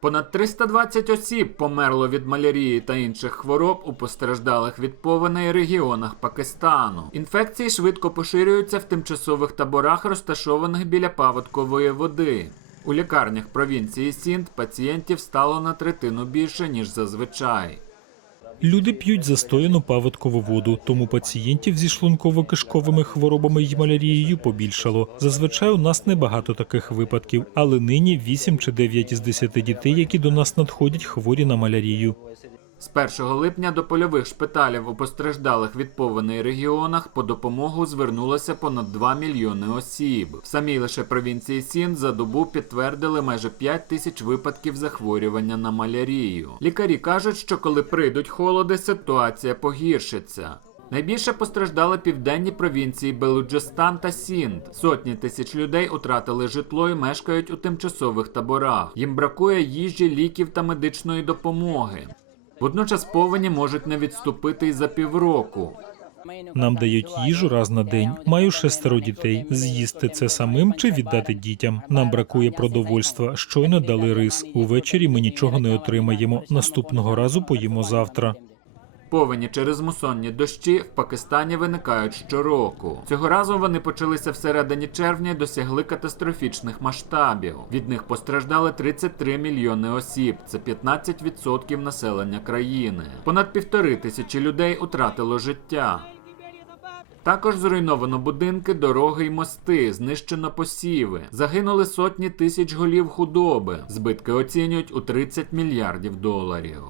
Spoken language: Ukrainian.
Понад 320 осіб померло від малярії та інших хвороб у постраждалих від повеней регіонах Пакистану. Інфекції швидко поширюються в тимчасових таборах, розташованих біля паводкової води. У лікарнях провінції Сінд пацієнтів стало на третину більше ніж зазвичай. Люди п'ють застояну паводкову воду, тому пацієнтів зі шлунково-кишковими хворобами й малярією побільшало. Зазвичай у нас небагато таких випадків, але нині 8 чи 9 із 10 дітей, які до нас надходять, хворі на малярію. З 1 липня до польових шпиталів у постраждалих від повеней регіонах по допомогу звернулося понад 2 мільйони осіб. В самій лише провінції Сінд за добу підтвердили майже 5 тисяч випадків захворювання на малярію. Лікарі кажуть, що коли прийдуть холоди, ситуація погіршиться. Найбільше постраждали південні провінції Белуджистан та Сінд. Сотні тисяч людей втратили житло і мешкають у тимчасових таборах. Їм бракує їжі, ліків та медичної допомоги. Водночас повені можуть не відступити й за півроку. Нам дають їжу раз на день. Маю шестеро дітей. З'їсти це самим чи віддати дітям. Нам бракує продовольства. Щойно дали рис. Увечері ми нічого не отримаємо. Наступного разу поїмо завтра. Повені через мусонні дощі в Пакистані виникають щороку. Цього разу вони почалися всередині червня і досягли катастрофічних масштабів. Від них постраждали 33 мільйони осіб. Це 15% населення країни. Понад півтори тисячі людей утратило життя. Також зруйновано будинки, дороги й мости, знищено посіви. Загинули сотні тисяч голів худоби. Збитки оцінюють у 30 мільярдів доларів.